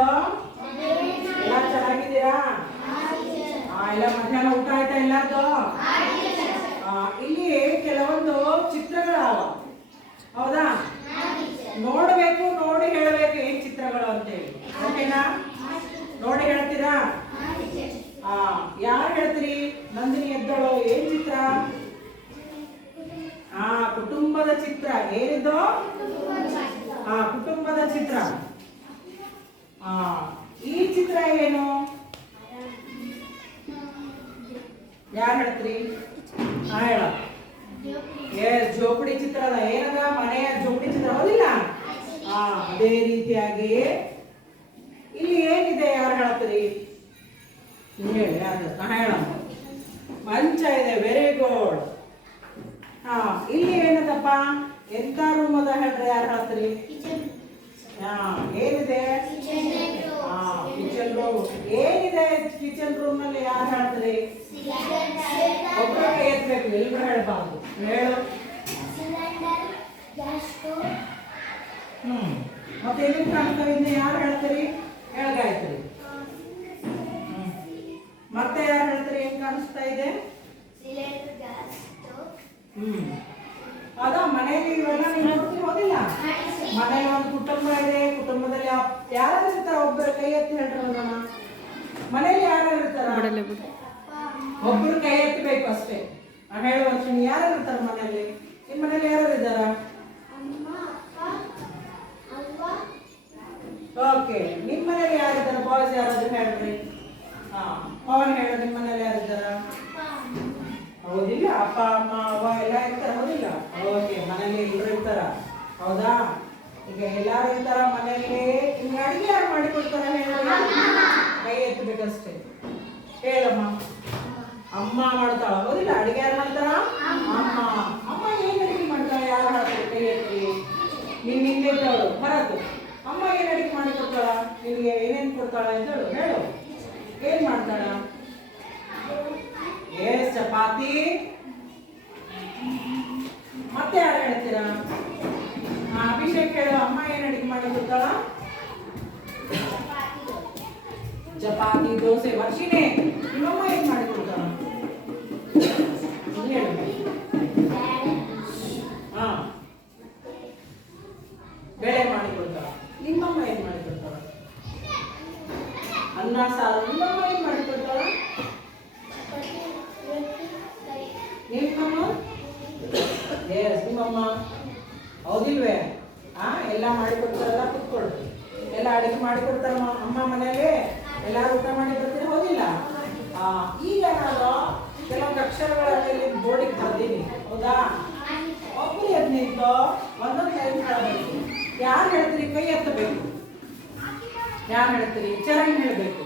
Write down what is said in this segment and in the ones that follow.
ಎಲ್ಲ ಚೆನ್ನಾಗಿದ್ದೀರಾ? ಎಲ್ಲ ಮಧ್ಯಾಹ್ನ ಊಟ ಆಯ್ತಾ ಎಲ್ಲಾರ್ದು? ಇಲ್ಲಿ ಕೆಲವೊಂದು ಚಿತ್ರಗಳಾವ, ಹೌದಾ? ನೋಡ್ಬೇಕು, ನೋಡಿ ಹೇಳಬೇಕು ಏನ್ ಚಿತ್ರಗಳು ಅಂತೇಳಿ. ಓಕೆನಾ? ನೋಡಿ ಹೇಳ್ತೀರಾ? ಯಾರು ಹೇಳ್ತೀರಿ? ನಂದಿನಿ ಎದ್ದಳು. ಏನ್ ಚಿತ್ರ? ಕುಟುಂಬದ ಚಿತ್ರ. ಏನಿದು? ಕುಟುಂಬದ ಚಿತ್ರ. ಈ ಚಿತ್ರ ಏನು? ಯಾರು ಹೇಳ್ತೀರಿ? ಹೇಳ. ಜೋಪಡಿ ಚಿತ್ರ ಅದ. ಏನದ? ಮನೆಯ ಜೋಪಡಿ ಚಿತ್ರ, ಹೌದಿಲ್ಲ? ಅದೇ ರೀತಿಯಾಗಿ ಇಲ್ಲಿ ಏನಿದೆ? ಯಾರು ಹೇಳ್ತೀರಿ? ಹೇಳಿ. ಯಾರು? ಹೇಳ. ಮಂಚ ಇದೆ. Very good. ಇಲ್ಲಿ ಏನದಪ್ಪ? ಎಂತ ರೂಮ್ ಅದ ಹೇಳ್ರಿ? ಯಾರು ಹೇಳ್ತೀರಿ? ಏನಿದೆ? Kitchen room. ಏನಿದೆ ಕಿಚನ್ ರೂಮ್ ನಲ್ಲಿ? ಯಾರು ಹೇಳ್ತೀರಿ? ಒಬ್ಬರು ಕೈ ಎತ್ತಬೇಕು, ಎಲ್ರು ಹೇಳ್ಬಾರ್ದು. ಹೇಳು. ಮತ್ತೆ ಎಲ್ಲಿ ಕಾಣ್ತವೆ? ಯಾರು ಹೇಳ್ತೀರಿ? ಹೇಳಗಾಯ್ತೀರಿ. ಮತ್ತೆ ಯಾರು ಹೇಳ್ತೀರಿ? ಏನ್ ಕಾಣಿಸ್ತಾ ಇದೆ? ಅದ ಮನೆಯಲ್ಲಿ ಇವೆಲ್ಲ ನೀವು ನೋಡ್ತೀವಿ, ಹೌದಿಲ್ಲ? ಮನೆಯಲ್ಲಿ ಒಂದು ಕುಟುಂಬ ಇದೆ. ಕುಟುಂಬದಲ್ಲಿ ಯಾರು ಇರ್ತಾರ? ಒಬ್ಬರು ಕೈ ಎತ್ತಿ ಹೇಳ್ರಿ ನೋಡೋಣ. ಮನೆಯಲ್ಲಿ ಯಾರು ಇರ್ತಾರ? ಒಬ್ಬರು ಕೈ ಎತ್ತಬೇಕು ಅಷ್ಟೇ. ಹೇಳುವ ಯಾರು ಇರ್ತಾರ ಮನೆಯಲ್ಲಿ? ನಿಮ್ಮ ಮನೇಲಿ ಯಾರು ಇದ್ದಾರ? ಓಕೆ. ನಿಮ್ಮ ಮನೇಲಿ ಯಾರಿದ್ದಾರ? ಬಾಯ್ಸ್ ಯಾರಾದ್ರೂ ಹೇಳ್ರಿ. ಪವನ್ ಹೇಳು. ನಿಮ್ಮ ಮನೇಲಿ ಯಾರಿದ್ದಾರ? ಹೌದಿಲ್ಲ? ಅಪ್ಪ ಅಮ್ಮ ಅವ್ವ ಎಲ್ಲ ಇರ್ತಾರ, ಹೌದಿಲ್ಲ? ಓಕೆ. ಮನೇಲಿ ಎಲ್ಲರೂ ಇರ್ತಾರ, ಹೌದಾ? ಈಗ ಎಲ್ಲಾರು ಇರ್ತಾರ ಮನೇಲಿ. ನಿಮ್ಗೆ ಅಡಿಗೆ ಯಾರು ಮಾಡಿಕೊಡ್ತಾರ? ಹೇಳಿ. ಕೈ ಎತ್ತಬೇಕಷ್ಟೇ. ಹೇಳಮ್ಮ. ಅಮ್ಮ ಮಾಡ್ತಾಳ, ಹೌದಿಲ್ಲ? ಅಡಿಗೆ ಯಾರು ಮಾಡ್ತಾರ? ಅಮ್ಮ. ಅಮ್ಮ ಏನ್ ಅಡಿಗೆ ಮಾಡ್ತಾಳ? ಯಾರು ಹೇಳ್ತಾರೆ? ಕೈ ಎತ್ತಿ. ನೀನ್ ಹಿಂದೆ ಇದ್ದವಳು ಬರತ್ತು. ಅಮ್ಮ ಏನ್ ಅಡಿಗೆ ಮಾಡಿಕೊಡ್ತಾಳ? ನಿನ್ಗೆ ಏನೇನ್ ಕೊಡ್ತಾಳ ಅಂತ ಹೇಳು. ಹೇಳು. ಏನ್ ಮಾಡ್ತಾಳ? ಚಪಾತಿ. ಮತ್ತೆ ಯಾರು ಹೇಳ್ತೀರಾ? ಅಭಿಷೇಕ್ ಹೇಳು. ಅಮ್ಮ ಏನ್ ಅಡಿಗೆ ಮಾಡಿ ಕೊಡ್ತಾಳ? ಚಪಾತಿ, ದೋಸೆ. ವರ್ಷಿನೇ ನಿಮ್ಮಮ್ಮ ಏನ್ ಮಾಡಿ ಕೊಡ್ತಾಳ? ಹೇಳು. ಬೇಳೆ ಮಾಡಿ ಕೊಡ್ತಾಳ. ನಿಮ್ಮಮ್ಮ ಏನ್ ಮಾಡಿ ಕೊಡ್ತಾಳ? ಅನ್ನ ಸಾರು. ನಿಮ್ಮಮ್ಮ ಏನ್ ಮಾಡಿ ಕೊಡ್ತಾಳ? ನಿಮ್ಮಮ್ಮ ಹೌದಿಲ್ವೇ? ಎಲ್ಲ ಮಾಡಿಕೊಡ್ತಾರಲ್ಲ, ಕುತ್ಕೊಳ್ರಿ. ಎಲ್ಲ ಅಡಿಗೆ ಮಾಡಿಕೊಡ್ತಾರ ಅಮ್ಮ ಮನೇಲಿ. ಎಲ್ಲಾರು ಊಟ ಮಾಡಿ ಬರ್ತೀರಿ, ಹೌದಿಲ್ಲ? ಈಗ ನಾನು ಕೆಲವೊಂದು ಅಕ್ಷರಗಳಲ್ಲಿ ಬೋರ್ಡಿಗೆ ಬರ್ತೀನಿ, ಹೌದಾ? ಒಬ್ಬರು ಎದ್ದು ನಿಂತು ಒಂದೊಂದು ಲೈನ್ ಹೇಳಬೇಕು. ಯಾರು ಹೇಳ್ತೀರಿ? ಕೈ ಎತ್ತಬೇಕು. ಯಾರು ಹೇಳ್ತೀರಿ? ಚರಣ್ ಹೇಳಬೇಕು.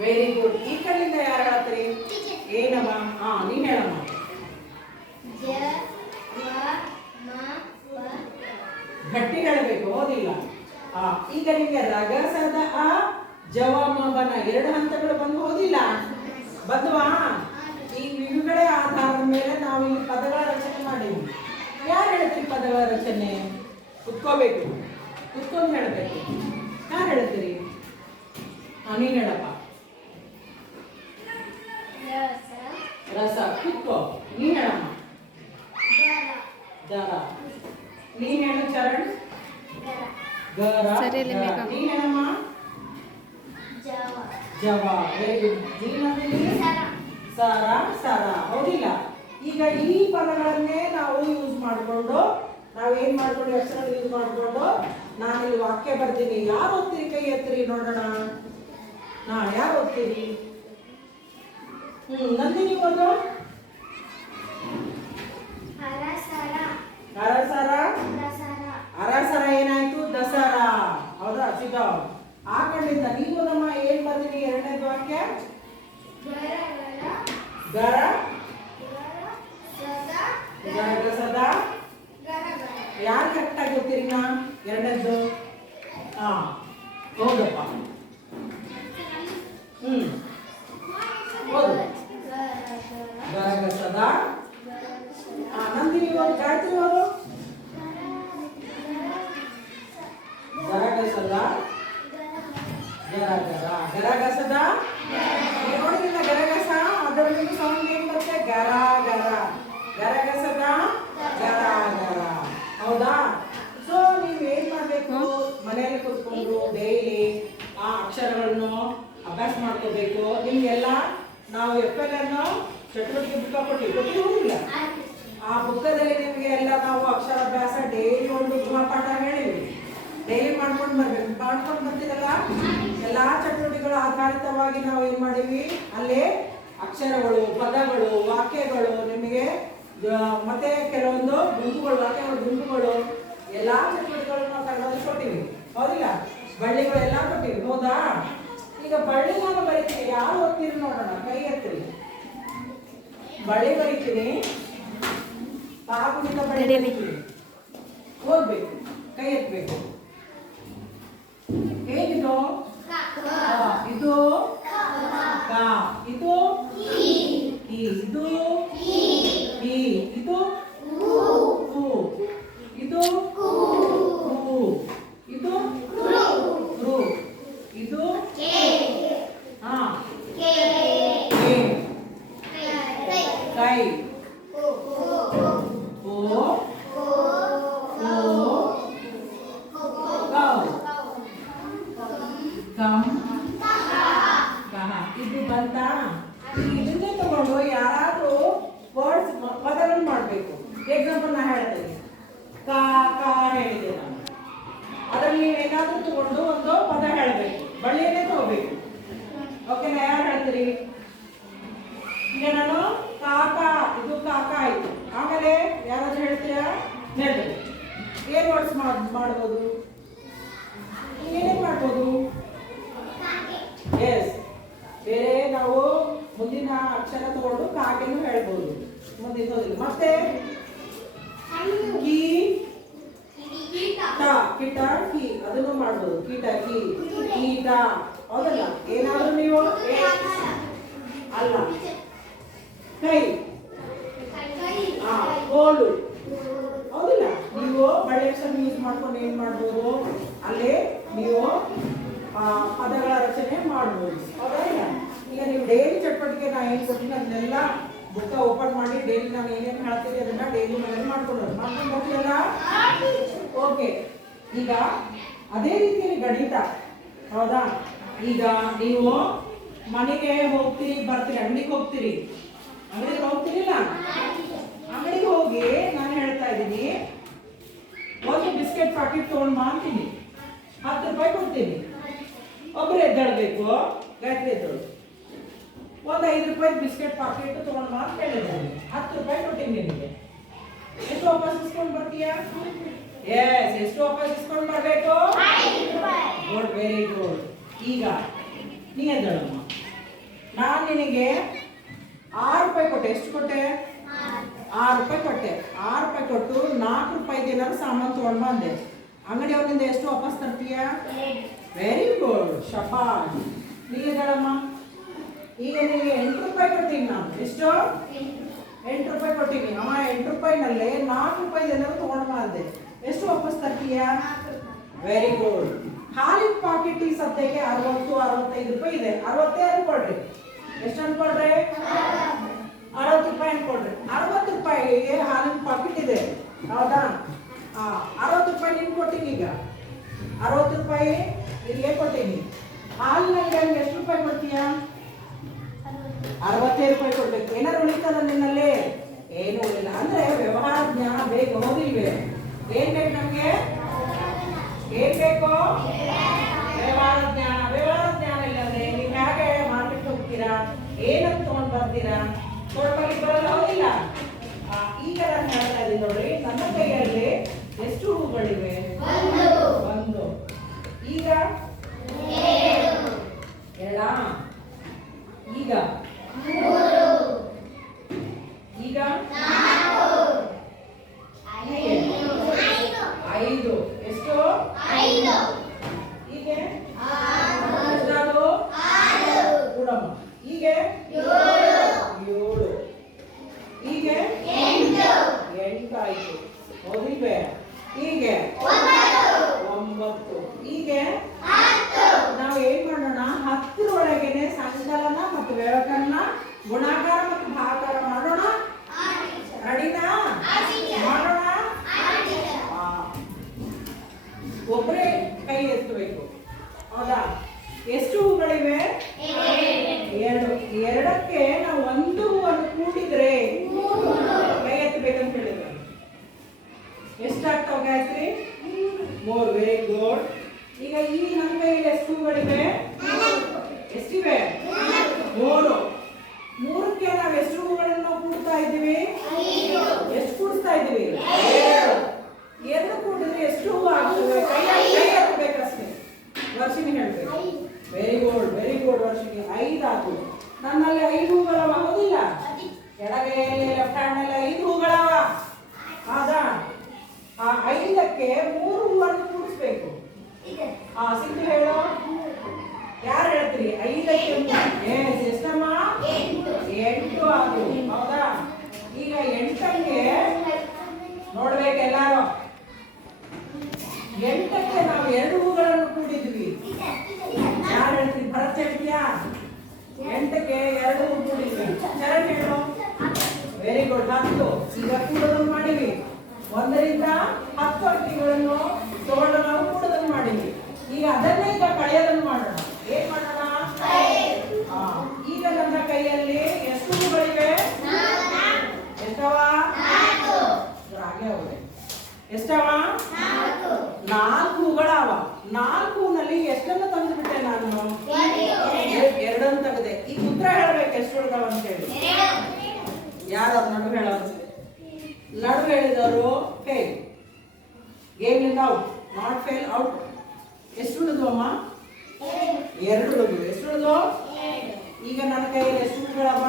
Very good. ಈ ಕಡೆಯಿಂದ ಯಾರು ಹೇಳ್ತೀರಿ? ಏನಮ್ಮ? ನೀನ್ ಹೇಳಮ್ಮ. ಗಟ್ಟಿ ಹೇಳಬೇಕು, ಹೌದಿಲ್ಲ? ಈಗ ನಿಮ್ಗೆ ರಗಸದ ಅ, ಜವಮಬನ ಎರಡು ಹಂತಗಳು ಬಂದು, ಹೌದಿಲ್ಲ? ಬಂದ್ವಾ? ಈ ಇವುಗಳ ಆಧಾರದ ಮೇಲೆ ನಾವು ಈ ಪದಗಳ ರಚನೆ ಮಾಡೀವಿ. ಯಾರು ಹೇಳ್ತೀರಿ ಪದಗಳ ರಚನೆ? ಕುತ್ಕೋಬೇಕು, ಕುತ್ಕೊಂಡು ಹೇಳಬೇಕು. ಯಾರು ಹೇಳ್ತೀರಿ? ನೀನ್ ಹೇಳಪ್ಪ. ರಸ. ಕುತ್ಕೋ. ನೀನ್ ಹೇಳಮ್ಮ. ದರ. ನೀನ್ ಹೇಳು ಚರಣ್. ಗರ. ನೀನ್ ಹೇಳಮ್ಮ. ಜವ. Very good. ಸರ. ಸರ, ಹೌದಿಲ್ಲ? ಈಗ ಈ ಪದಗಳನ್ನೇ ನಾವು ಯೂಸ್ ಮಾಡಿಕೊಂಡು, ನಾವೇನ್ ಮಾಡ್ಕೊಂಡು ಅಕ್ಷರ ಯೂಸ್ ಮಾಡಿಕೊಂಡು ನಾನಿಲ್ಲಿ ವಾಕ್ಯ ಬರ್ತೀನಿ. ಯಾರು ಓದ್ತೀರಿ? ಕೈ ಎತ್ತಿರಿ ನೋಡೋಣ. ಯಾರು ಓದ್ತೀರಿ? ನಂದಿನಿ ಓದು. ಅರಸರ ಏನಾಯ್ತು? ದಸರಾ, ಹೌದಾ? ಸಿಗಾವ್. ಖಂಡಿತ. ನೀವು ಓದಮ್ಮ. ಏನ್ ಬರ್ತೀನಿ? ಎರಡನೇದು ವಾಕ್ಯ. ಗರ. ಗರಗಸದ. ಯಾರು ಕರೆಕ್ಟಾಗಿ ಓದ್ತೀರಿ? ಎರಡನೇದು. ಹೌದಪ್ಪ. ಓದು. ಗರಗಸದ. ನಂದಿನಿ ಓದು. ಗಾಯತ್ರಿ ಓದು. ಗರ ಗರಗಸದ ನೋಡಿದಿಲ್ಲ ಗರಗಸ ಅದರಲ್ಲಿ ಸೌಂಡ್ ಏನ್ ಬರುತ್ತೆ ಗರ ಗರ ಗರಗಸದ ಗರ ಗರ ಹೌದಾ. ಸೊ ನೀವು ಏನ್ ಮಾಡ್ಬೇಕು ಮನೆಯಲ್ಲಿ ಕೂತ್ಕೊಂಡು ಡೈಲಿ ಆ ಅಕ್ಷರಗಳನ್ನು ಅಭ್ಯಾಸ ಮಾಡ್ಕೋಬೇಕು. ನಿಮ್ಗೆಲ್ಲ ನಾವು FL ಅನ್ನು ಚಟುವಟಿಕೆ ಬುಕ್ಕ ಕೊಟ್ಟಿಲ್ಲ. ಆ ಬುಕ್ಕದಲ್ಲಿ ನಿಮಗೆ ಎಲ್ಲ ನಾವು ಅಕ್ಷರಾಭ್ಯಾಸ ಡೈಲಿ ಒಂದು ಗೃಹಪಾಠ ಹೇಳಿವಿ. ಡೈಲಿ ಮಾಡ್ಕೊಂಡು ಬರ್ಬೇಕು. ಮಾಡ್ಕೊಂಡು ಬರ್ತೀರಲ್ಲ ಎಲ್ಲ ಚಟುವಟಿಕೆಗಳು ಆಧಾರಿತವಾಗಿ ನಾವು ಏನ್ ಮಾಡಿವಿ ಅಲ್ಲೇ ಅಕ್ಷರಗಳು ಪದಗಳು ವಾಕ್ಯಗಳು ನಿಮಗೆ ಮತ್ತೆ ಕೆಲವೊಂದು ಗುಂಪುಗಳು ವಾಕ್ಯಗಳು ಗುಂಪುಗಳು ಎಲ್ಲಾ ಚಟುವಟಿಕೆಗಳು ನಾವು ತಗೊಂಡು ಕೊಟ್ಟಿವಿ ಹೌದಿಲ್ಲ. ಬಳ್ಳಿಗಳು ಎಲ್ಲ ಕೊಟ್ಟಿವಿ ಹೌದಾ. ಈಗ ಬಳ್ಳಿ ನಾನು ಬರೀತೀನಿ ಯಾರು ಓದ್ತೀರಿ ನೋಡೋಣ ಕೈ ಎತ್ತಿರಿ. ಬಳ್ಳಿ ಬರೀತೀನಿ ಪಾಪದಿಂದ ಬಳ್ಳಿ ಬರೀತೀನಿ ಓದ್ಬೇಕು ಕೈ ಎತ್ತಬೇಕು. ಹೇಗಿದು ಇದು ಕ ಇದು ಕಿ ಇದು ಕಿ ಇದು ಕು ಇದು ಕು ಇದು ರು ಇದು ಹಾ ಕೈ ಇದು ಬಂತ. ಇದನ್ನೇ ತಗೊಂಡು ಯಾರಾದ್ರೂ ವರ್ಡ್ಸ್ ಪದಗಳನ್ನು ಮಾಡಬೇಕು. ಎಕ್ಸಾಂಪಲ್ ನಾ ಹೇಳ್ತೇನೆ ಕಾ ಕಾ ಹೇಳಿದೆ ನಾನು. ಅದರಲ್ಲಿ ನೀವು ಏನಾದ್ರೂ ತಗೊಂಡು ಒಂದು ಪದ ಹೇಳಬೇಕು. ಬಳ್ಳಿಯನ್ನೇ ತಗೋಬೇಕು. ಓಕೆನಾ. ಯಾರು ಹೇಳ್ತೀರಿ? ಈಗ ನಾನು ಕಾಕ ಇದು ಕಾಕ ಆಯ್ತು. ಆಮೇಲೆ ಯಾರಾದ್ರೂ ಹೇಳ್ತೀರಾ? ಹೇಳ್ಬೇಕು. ಏನ್ ವರ್ಡ್ಸ್ ಮಾಡ್ಬೋದು? ಏನೇನ್ ಮಾಡ್ಬೋದು? ಎಸ್ ಬೇರೆ ನಾವು ಮುಂದಿನ ಅಕ್ಷರ ತಗೊಂಡು ಕಾಗೆನು ಹೇಳ್ಬೋದು. ಮುಂದಿನ ಮತ್ತೆ ಕಿ ಟ ಕಿಟ ಕಿ ಅದನ್ನು ಮಾಡ್ಬೋದು. ಕೀಟ ಕಿ ಕೀಟ ಹೌದಲ್ಲ. ಏನಾದ್ರೂ ನೀವು ಅಲ್ಲ ಕೈ ಕೋಲು ಹೌದಿಲ್ಲ. ನೀವು ಬಳೆ ಅಕ್ಷರ ಯೂಸ್ ಮಾಡ್ಕೊಂಡು ಏನ್ ಮಾಡ್ಬೋದು ಅಲ್ಲೇ ನೀವು ಪದಗಳ ರಚನೆ ಮಾಡ್ಬೋದು ಹೌದಾ. ಈಗ ನೀವು ಡೈಲಿ ಚಟುವಟಿಕೆ ನಾ ಏನು ಕೊಡ್ತೀನಿ ಅದನ್ನೆಲ್ಲ ಬುಕ್ಕ ಓಪನ್ ಮಾಡಿ ಡೈಲಿ ನಾನು ಏನೇನು ಹೇಳ್ತೀನಿ ಅದನ್ನ ಡೈಲಿ ಮನೇಲಿ ಮಾಡ್ಕೊಂಡು ಬರ್ತೀರಲ್ಲ. ಓಕೆ. ಈಗ ಅದೇ ರೀತಿಯಲ್ಲಿ ಗಣಿತ ಹೌದಾ. ಈಗ ನೀವು ಮನೆಗೆ ಹೋಗ್ತೀರಿ ಬರ್ತೀರಿ ಅಂಗಡಿಗೆ ಹೋಗ್ತೀರಿ ಹೋಗ್ತೀರಿಲ್ಲ. ಅಂಗಡಿಗೆ ಹೋಗಿ ನಾನು ಹೇಳ್ತಾ ಇದ್ದೀನಿ ಒಂದು ಬಿಸ್ಕೆಟ್ ಪ್ಯಾಕೆಟ್ ತಗೊಂಡು ಅಂತೀನಿ 10 ರೂಪಾಯಿ ಕೊಡ್ತೀನಿ. ಒಬ್ರು ಎದ್ದಾಳ್ಬೇಕು ಗಾಯತ್ರಿ ಎದ್ದಳು ಒಂದು 5 ರೂಪಾಯಿ ಬಿಸ್ಕೆಟ್ ಪಾಕೆಟ್ ತಗೊಂಡು ಅಂತ ಹೇಳಿದ್ದಾರೆ. 10 ರೂಪಾಯಿ ಕೊಟ್ಟಿನಿ ನಿಮಗೆ. ಎಷ್ಟು ವಾಪಸ್ ಇಸ್ಕೊಂಡು ಬರ್ತೀಯಾ? ಎಸ್ ಎಷ್ಟು ವಾಪಸ್ ಇಸ್ಕೊಂಡು ಬರಬೇಕು? Good very good. ಈಗ ನೀ ಎದ್ದಳಮ್ಮ. ನಾನು ನಿನಗೆ 6 ರೂಪಾಯಿ ಕೊಟ್ಟೆ. ಎಷ್ಟು ಕೊಟ್ಟೆ? 6 ರೂಪಾಯಿ ಕೊಟ್ಟೆ. 6 ರೂಪಾಯಿ ಕೊಟ್ಟು 4 ರೂಪಾಯಿಗೆ ಏನಾದ್ರು ಸಾಮಾನು ತಗೊಂಡು ಬಂದೆ. ಅಂಗಡಿಯವರಿಂದ ಎಷ್ಟು ವಾಪಸ್ ತರ್ತೀಯಾ? ವೆರಿ ಗುಡ್ ಶಬಾಷ್. ನೀವೇಳಮ್ಮ. ಈಗ ನಿಮಗೆ 8 ರೂಪಾಯಿ ಕೊಡ್ತೀನಿ ನಾನು. ಎಷ್ಟು? 8 ರೂಪಾಯಿ ಕೊಡ್ತೀನಿ. ಅಮ್ಮ 8 ರೂಪಾಯಿನಲ್ಲಿ 4 ರೂಪಾಯಿ ಏನಾದ್ರು ತಗೊಂಡು ಬಂದೆ. ಎಷ್ಟು ವಾಪಸ್ ತರ್ತೀಯಾ? Very good. ಹಾಲಿನ ಪಾಕೆಟ್ ಈ ಸದ್ಯಕ್ಕೆ 60-65 ರೂಪಾಯಿ ಇದೆ. 60 ಅನ್ಕೊಳ್ರಿ. ಎಷ್ಟು ಅನ್ಕೊಳ್ರಿ? 60 ರೂಪಾಯಿ ಅನ್ಕೊಳ್ರಿ. 60 ರೂಪಾಯಿಗೆ ಹಾಲಿನ ಪಾಕೆಟ್ ಇದೆ ಹೌದಾ. 60 ರೂಪಾಯಿ ನಿಮ್ಗೆ ಕೊಟ್ಟಿನಿ. ಈಗ 60 ರೂಪಾಯಿ ಇಲ್ಲಿಗೆ ಕೊಟ್ಟೀನಿ. ಹಾಲಿನ ಅಂಗಡಿಯಲ್ಲಿ ಎಷ್ಟು ರೂಪಾಯಿ ಕೊಡ್ತೀಯಾ? 65 ರೂಪಾಯಿ ಕೊಡ್ಬೇಕು. ಏನಾರು ಉಳಿತದ ನಿನ್ನಲ್ಲಿ? ಏನು ಉಳಿಲ್ಲ. ಅಂದ್ರೆ ವ್ಯವಹಾರ ಜ್ಞಾನ ಬೇಕು ಹೌದಿಲ್ವೇ? ಏನ್ ಬೇಕು ನಮ್ಗೆ? ಏನ್ ಬೇಕು? ವ್ಯವಹಾರ ಜ್ಞಾನ. ವ್ಯವಹಾರ ಜ್ಞಾನ ಇಲ್ಲಂದ್ರೆ ನೀವು ಹೇಗೆ ಮಾರ್ಕೆಟ್ ಹೋಗ್ತೀರಾ? ಏನಂತ ತಗೊಂಡ್ ಬರ್ತೀರಾ? ತೊಡ್ಬಲ್ಲಿ ಬರಲ್ಲ ಹೌದಿಲ್ಲ. ಈಗ ನಾನು ಹೇಳ್ತಾ ಇದ್ದೀನಿ ನೋಡ್ರಿ. ನನ್ನ ಕೈಯಲ್ಲಿ ಎಷ್ಟು ಹೂಗಳಿವೆ? 1. ಈಗ 2. ಈಗ 3. ಈಗ 4. 5. ಎಷ್ಟು? 5. ಈಗ 6. ಕೂಡಮ್ಮ. ಈಗ 7. ಒಬ್ಬರೇ ಕೈ ಎತ್ತಬೇಕು. ಹೌದಾ? ಎಷ್ಟು ಹೂಗಳಿವೆ? ಎರಡು. ಎರಡಕ್ಕೆ ನಾವು ಒಂದು ಹೂವನ್ನು ಕೂಡಿದ್ರೆ ಕೈ ಎತ್ತಬೇಕಂತ ಹೇಳಿದ್ರೆ ಎಷ್ಟಾಗ್ತಾವ ಗಾಯತ್ರಿ? 3. Very good. ಈಗ ಈ ನನ್ನ ಕೈಯಲ್ಲಿ ಎಷ್ಟು ಹೂಗಳಿವೆ? ಎಷ್ಟಿವೆ? 3. 3ಕ್ಕೆ ನಾವು ಎಷ್ಟು ಹೂಗಳನ್ನು ಕೂಡ್ತಾ ಇದ್ದೀವಿ? ಎಷ್ಟು ಕೂಡಿಸ್ತಾ ಇದ್ದೀವಿ? 2 ಕೂಡಿದ್ರೆ ಎಷ್ಟು ಹೂ ಆಗ್ತದೆ? ಕೈ ಎತ್ತಬೇಕಷ್ಟೇ. ವರ್ಷಿನಿ ಹೇಳ್ಬೇಕು. Very good, very good Varshini. 5 ಆಯ್ತು. ನನ್ನಲ್ಲಿ 5 ಹೂಗಳವ, ಹೌದಿಲ್ಲ? ಎಡಗೈಯಲ್ಲಿ ಲೆಫ್ಟ್ ಹ್ಯಾಂಡ್ ನಲ್ಲಿ 5 ಹೂಗಳವ. ಹೌದಾ? ಆ 5ಕ್ಕೆ 3 ಹೂವನ್ನು ಕೂಡಿಸ್ಬೇಕು. ಸಿದ್ದು ಹೇಳು. ಯಾರು ಹೇಳ್ತೀರಿ? 5ಕ್ಕೆ ಎಷ್ಟಮ್ಮ? 8 ಆಯ್ತು. ಹೌದಾ? ಈಗ 8ಕ್ಕೆ ನೋಡ್ಬೇಕು ಎಲ್ಲಾರು. 8ಕ್ಕೆ ನಾವು 2 ಹೂಗಳನ್ನು ಕೂಡಿದ್ವಿ. ಯಾರು ಹೇಳ್ತೀರಿ? ಭರತ್ ಹೇಳ್ತೀಯಾ? 8ಕ್ಕೆ 2 ಹೂ ಕೂಡಿದ್ವಿ. ಚರಣ್ ಹೇಳು. Very good. 10. ಈಗ ಕೂಡೋದನ್ನು ಮಾಡಿವಿ. 1ರಿಂದ 10 ಅಂಕಿಗಳನ್ನು ತಗೊಂಡು ನಾವು ಕೂಡೋದನ್ನು ಮಾಡಿವಿ. ಈಗ ಅದನ್ನೇ ಈಗ ಕಳೆಯೋದನ್ನು ಮಾಡೋಣ. ಏನ್ ಮಾಡೋಣ? ಈಗ ನನ್ನ ಕೈಯಲ್ಲಿ ಎಷ್ಟು ಹೂಗಳಿವೆ? ಎಷ್ಟವ? ಹಾಗೆ ಹೋದೆ. ಎಷ್ಟವ? 4 ಹೂಗಳವ. 4 ಹೂನಲ್ಲಿ ಎಷ್ಟನ್ನು ತಂದು ಬಿಟ್ಟೆ ನಾನು? 2 ತೆಗೆದೆ. ಈಗ ಉತ್ತರ ಹೇಳ್ಬೇಕು ಎಷ್ಟು ಉಳಿದವ ಅಂತ ಹೇಳಿ. ಯಾರು ನಡು ಹೇಳೋರು? ನಡು ಹೇಳಿದವರು ಫೇಲ್. ಗೇಮ್ ಇಂದ ಔಟ್. Not fail, out. ಎಷ್ಟು ಉಳಿದು ಅಮ್ಮ? 2 ಉಳಿದು. ಎಷ್ಟು ಉಳಿದು? ಈಗ ನನ್ನ ಕೈಯಲ್ಲಿ ಎಷ್ಟು ಹೂಗಳವ?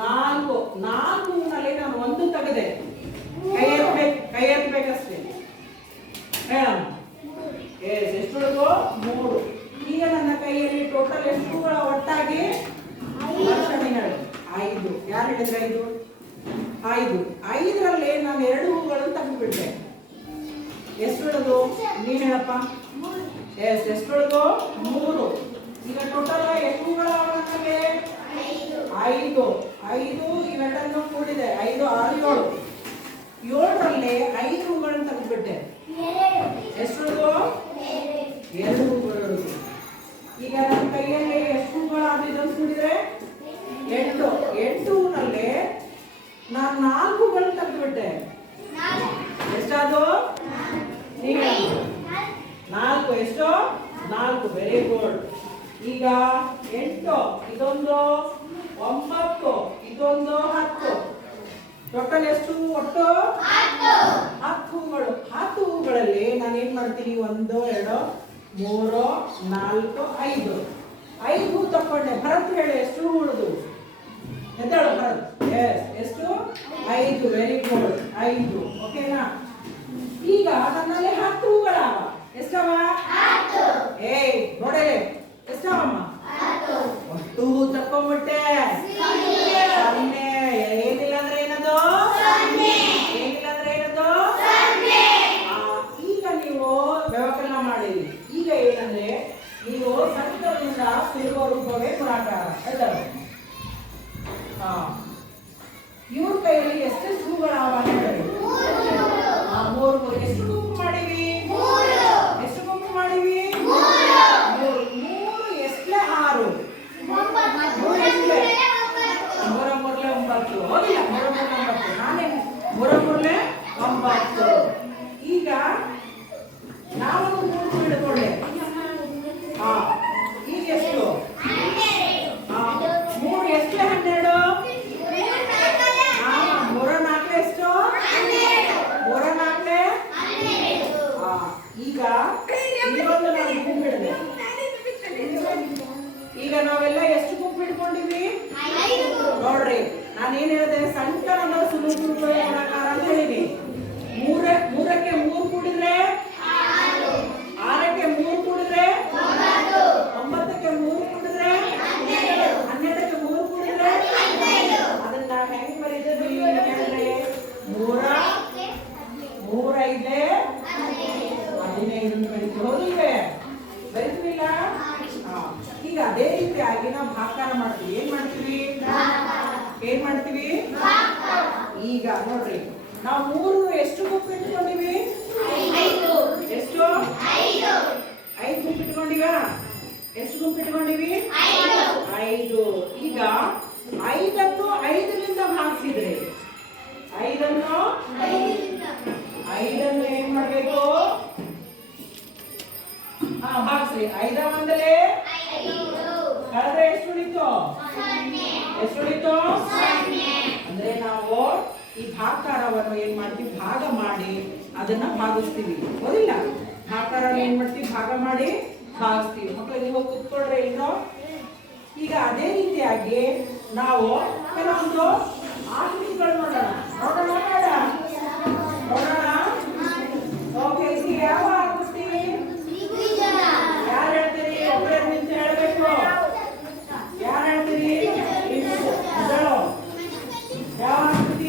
4. 4 ಹೂನಲ್ಲಿ ನಾನು 1 ತೆಗೆದೆ. ಕೈ ಎತ್ತಬೇಕಷ್ಟೇ. ಹೇಳಮ್ಮ. ಎಷ್ಟು ಉಳಿದು? 3. ಈಗ ನನ್ನ ಕೈಯಲ್ಲಿ ಟೋಟಲ್ ಎಷ್ಟು ಹೂಗಳ ಒಟ್ಟಾಗಿ? ವರ್ಷಣಿ ಹೇಳು. 5. ಯಾರು ಹೇಳಿದ್ರೆ 5? 5. 5ರಲ್ಲಿ ನಾನು 2 ಹೂಗಳನ್ನು ತೆಗೆದುಬಿಟ್ಟೆ. ಎಷ್ಟು ಉಳಿದು? ನೀನು ಹೇಳಪ್ಪ. ಎಷ್ಟು ಉಳಿದು? 3. ಈಗ ಟೋಟಲ್ ಎಷ್ಟು ಹೂಗಳು ನನಗೆ? 5. 5 ಇವೆಲ್ಲನ್ನು ಕೂಡಿದೆ. 5, 6, 7. 7ರಲ್ಲಿ 5 ಹೂಗಳನ್ನು ತೆಗೆದುಬಿಟ್ಟೆ. ಎಷ್ಟು ಉಳಿದು? 2 ಹೂಗಳು. ಈಗ ನನ್ನ ಕೈಯಲ್ಲಿ ಎಷ್ಟು ಹೂಗಳಾಗಿದ್ದು ಕೂಡಿದ್ರೆ 8. 8 ಹೂನಲ್ಲಿ ನಾನು 4 ಹೂಗಳನ್ನು ತೆಗೆದುಬಿಟ್ಟೆ. ಎಷ್ಟಾದು? 4. ಎಷ್ಟು? 4. Very good. ಈಗ 8, ಇದೊಂದು 9, ಇದೊಂದು 10. ಟೋಟಲ್ ಎಷ್ಟು? ಒಟ್ಟು 10 ಹೂಗಳು. 10 ಹೂಗಳಲ್ಲಿ ನಾನು ಏನ್ ಮಾಡ್ತೀನಿ? 1, 2, 3, 4, 5. 5 ಹೂ ತಕೊಂಡೆ. ಭರತ್ ಹೇಳಿ ಎಷ್ಟು ಉಳಿದು? ಎದ್ದಾಳು ಭರತ್. ಎಷ್ಟು? 5. Very good. 5. ಓಕೆನಾ? ಈಗ ನನ್ನಲ್ಲಿ 10 ಹೂಗಳವ. ಎಷ್ಟವ? ನೋಡೇ ಎಷ್ಟವಮ್ಮ? 10 ಹೂ ತಕೊಂಡ್ಬಿಟ್ಟೆ. 0. ಏನಿಲ್ಲ ಅಂದ್ರೆ ಏನದು? ಏನಿಲ್ಲ ಅಂದ್ರೆ ಏನದು? ಈಗ ನೀವು ವ್ಯವಕಲನ ಮಾಡಿರಿ. ಈಗ ಏನಂದ್ರೆ ನೀವು ಸಂಕಲನದಿಂದ ತಿರುವ ರೂಪವೇ ಗುಣಾಕಾರ. ಇವ್ರ ಕೈಯಲ್ಲಿ ಎಷ್ಟೆಷ್ಟು ಹೂಗಳವ ಹೇಳಿ? 3. ಎಷ್ಟು ಗುಂಪು ಮಾಡಿವಿ? ಎಷ್ಟು ಗುಂಪು ಮಾಡಿವಿ? 3. 3 ಎಷ್ಟೇ? 6. 3 ಎಷ್ಟೇ? 3 3 9. ಹೋಗಿಲ್ಲ. 3 3 9. ನಾನೇ 3 3 9. ಈಗ ನಾವು 3 ಹಿಡ್ಕೊಂಡೆ. ಈಗ ಎಷ್ಟು? 3 ಎಷ್ಟೇ? 12. 3 4 ಎಷ್ಟು? 3 4. ಈಗ ಇನ್ನೊಂದು ನಾನು ಗುಂಪು ಹಿಡಿದೆ. ಈಗ ನಾವೆಲ್ಲ ಎಷ್ಟು ಗುಂಪು ಹಿಡ್ಕೊಂಡಿವಿ? ನೋಡ್ರಿ, ನಾನೇನ್ ಹೇಳಿದೆ? ಸಂಕಲನ ಸುಲಭ ಗುಣಾಕಾರ ಅಂತ ಹೇಳಿನಿ. 3ಕ್ಕೆ 3 ಕೂಡಿದ್ರೆ 6ಕ್ಕೆ 3 ಕೂಡಿದ್ರೆ 9ಕ್ಕೆ 3 ಕೂಡಿದ್ರೆ 12ಕ್ಕೆ 3 ಕೂಡಿದ್ರೆ ಅದನ್ನ ಹೆಂಗ್ ಬರೀತೀವಿ ಹೇಳಿದ್ರೆ 3 5 15 ಬರೀತೀವಿ. ಹೌದಿಲ್ವೇ? ಬರೀತೀವಿಲ್ಲ? ಈಗ ಅದೇ ರೀತಿಯಾಗಿ ನಾವು ಭಾಕಾರ ಮಾಡ್ತೀವಿ. ಏನ್ ಮಾಡ್ತೀವಿ? ಈಗ ನೋಡ್ರಿ, ನಾವು 3 ಎಷ್ಟು ಗುಂಪು ಇಟ್ಕೊಂಡಿವಿ? ಎಷ್ಟು? 5 ಏನ್ ಮಾಡ್ಬೇಕು? ಭಾಗಿಸ್ರಿ. 5 ಒಂದಲೇ ಕಳೆದ್ರೆ ಎಷ್ಟು ಉಳಿತು? ಎಷ್ಟು ಉಳಿತು? ಅಂದ್ರೆ ನಾವು ಈ ಭಾಗಕಾರವನ್ನು ಏನ್ ಮಾಡ್ತೀವಿ? ಭಾಗ ಮಾಡಿ ಅದನ್ನ ಭಾಗಿಸ್ತೀವಿ. ಹೌದಿಲ್ಲ? ಭಾಗಕಾರ ಏನ್ ಮಾಡ್ತೀವಿ? ಭಾಗ ಮಾಡಿ ಭಾಗಿಸ್ತೀವಿ. ಮಕ್ಕಳು ನೀವು ಕೂತ್ಕೊಳ್ರಿ ಇನ್ನು. ಈಗ ಅದೇ ರೀತಿಯಾಗಿ ನಾವು ಕೆಲವೊಂದು ಆಕೃತಿಗಳು ನೋಡೋಣ. ಓಕೆ, ಇದು ಯಾವ ಆಕೃತಿ? ಯಾರು ಹೇಳ್ತೀರಿ? ಒಬ್ಬರೇ ನಿಂತು ಹೇಳಬೇಕು. ಯಾರು ಹೇಳ್ತೀರಿ? ಯಾವ ಆಕೃತಿ?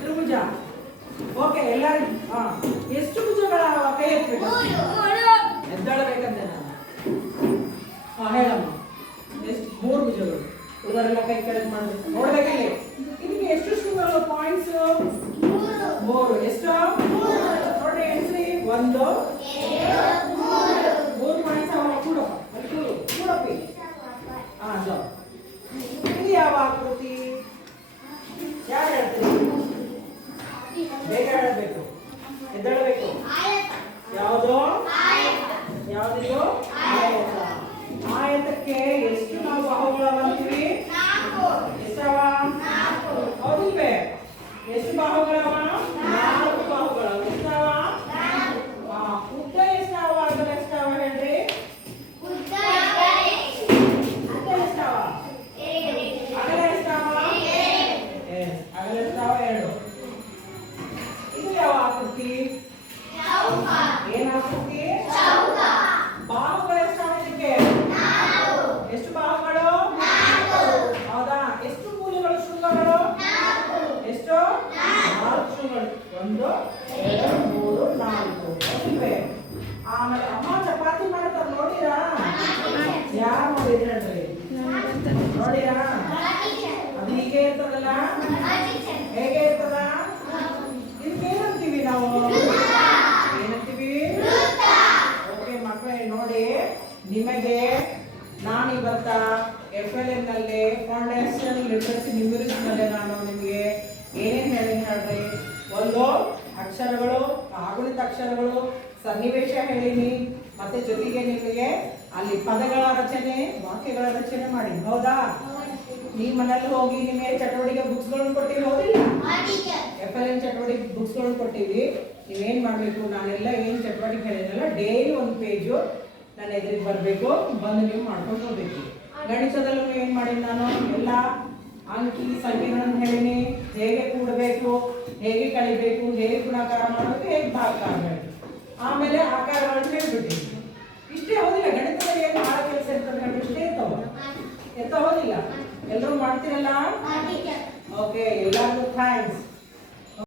ತ್ರಿಭುಜ. ಓಕೆ, ಎಲ್ಲರೂ ಎಷ್ಟು ಭುಜಗಳ? ಕೈ ಎತ್ತಬೇಕು. ಎದ್ದೇಳಬೇಕಂತೆ ನಾನು. ಹೇಳಮ್ಮ. ಎಷ್ಟು? 3 ಭುಜಗಳು. ಉಳಿದವರೆಲ್ಲ ಕೈ ಕೆಳಗೆ ಮಾಡಬೇಕು. ನೋಡ್ಬೇಕಲ್ಲಿ ಇದಕ್ಕೆ ಎಷ್ಟು ಶೃಂಗಗಳು? ಪಾಯಿಂಟ್ಸ್ 3. ಎಷ್ಟು? ನೋಡ್ರಿ, ಎಣಿಸ್ರಿ. 1 2 3 ಪಾಯಿಂಟ್ಸ್ ಅವ. ಕೂಡಪ್ಪಿ. ಇದು ಯಾವ ಆಕೃತಿ? ಯಾರು ಹೇಳ್ತೀರಿ? ಬೇಗ ಹೇಳಬೇಕು. ಎದ್ದೇಳಬೇಕು. ಯಾವುದು? ಯಾವ್ದು? ಆಯತ. ಆಯತಕ್ಕೆ ಎಷ್ಟು ನಾವು ಬಾಹುಗಳು ಅಂತೀವಿ? ಎಷ್ಟವ? ಹೌದಿಲ್ವೇ? ಎಷ್ಟು ಬಾಹುಗಳವ? 4 ಬಾಹುಗಳು. ಎಷ್ಟವ? ಉದ್ದ ಎಷ್ಟವ? ಅಗಲ ಎಷ್ಟವ? ಹೇಳ್ರಿ. ಉದ್ದ ಎಷ್ಟವ? ಅಗಲ ಎಷ್ಟವ? ಅಗಲ ಎಷ್ಟವ? 2. ಇದು ಯಾವ ಆಕೃತಿ? ಏನ್ ಆಕೃತಿ? ಬಾಹುಗಳು ಎಷ್ಟವ ಇದಕ್ಕೆ? ಎಷ್ಟು ಬಾಹುಗಳು? ಹೌದಾ? ಎಷ್ಟು ಮೂಲೆಗಳು? ಶೃಂಗಗಳು ಎಷ್ಟು? 4 ಶೃಂಗಗಳು. 1 2 3 4. ಆಮೇಲೆ ಅಮ್ಮ ಚಪಾತಿ ಮಾಡ್ತಾರೆ, ನೋಡಿರಾ? ಯಾರು ನೋಡಿದ್ರಿ? ನೋಡಿರಾ? ಅದು ಹೀಗೆ ಇರ್ತದಲ್ಲ? ಹೇಗೆ ಇರ್ತದ? ಇದಕ್ಕೆ ಏನಂತೀವಿ ನಾವು? ಏನಂತೀವಿ? ಓಕೆ ಮಕ್ಕಳೇ, ನೋಡಿ, ನಿಮಗೆ ನಾನು ಇವತ್ತ FLN ನಲ್ಲಿ ಫೌಂಡೇಶನ್ ಲಿಟರಸಿ ನ್ಯೂಮರಿಕ್ಸ್ ನಲ್ಲಿ ನಾನು ನಿಮಗೆ ಏನೇನು ಹೇಳಿನಿ ಹೇಳ್ರಿ. 1 ಅಕ್ಷರಗಳು, ಕಾಗುಣಿತ ಅಕ್ಷರಗಳು, ಸನ್ನಿವೇಶ ಹೇಳಿನಿ. ಮತ್ತೆ ಜೊತೆಗೆ ನಿಮಗೆ ಅಲ್ಲಿ ಪದಗಳ ರಚನೆ, ವಾಕ್ಯಗಳ ರಚನೆ ಮಾಡಿ. ಹೌದಾ? ಈ ಮನೆಯಲ್ಲಿ ಹೋಗಿ ನಿಮಗೆ ಚಟುವಟಿಕೆ ಬುಕ್ಸ್ಗಳನ್ನು ಕೊಟ್ಟಿವಿ. ಹೌದಿಲ್ಲ? FLN ಚಟುವಟಿಕೆ ಬುಕ್ಸ್ಗಳನ್ನು ಕೊಟ್ಟಿವಿ. ನೀವೇನ್ ಮಾಡ್ಬೇಕು? ನಾನೆಲ್ಲ ಏನು ಚಟುವಟಿಕೆ ಹೇಳಿದ್ರಲ್ಲ, ಡೈಲಿ 1 ಪೇಜು ನನ್ನ ಎದುರಿಗೆ ಬರಬೇಕು. ಬಂದು ನೀವು ಮಾಡ್ಕೊಂಡು ಹೋಗ್ಬೇಕು. ಗಣಿತದಲ್ಲೂ ಏನ್ ಮಾಡಿ ನಾನು ಎಲ್ಲ ಅಂಕಿ ಸಂಖ್ಯೆಗಳನ್ನು ಹೇಳಿನಿ. ಹೇಗೆ ಕೂಡಬೇಕು, ಹೇಗೆ ಕಳಿಬೇಕು, ಹೇಗೆ ಗುಣಾಕಾರ ಮಾಡಬೇಕು, ಹೇಗೆ ಭಾಗಾಕಾರ ಮಾಡಬೇಕು. ಆಮೇಲೆ ಆಕಾರಗಳನ್ನು ಹೇಳ್ಬಿಟ್ಟಿನಿ. ಇಷ್ಟೇ. ಹೌದಿಲ್ಲ? ಗಣಿತದಲ್ಲಿ ಏನು ಭಾಳ ಕೆಲಸ ಇರ್ತದೆ. ಇಷ್ಟೇ ಇರ್ತಾವ. ಹೋದಿಲ್ಲ? ಎಲ್ಲರೂ ಮಾಡ್ತೀರಲ್ಲ? ಓಕೆ, ಎಲ್ಲರಿಗೂ ಥ್ಯಾಂಕ್ಸ್.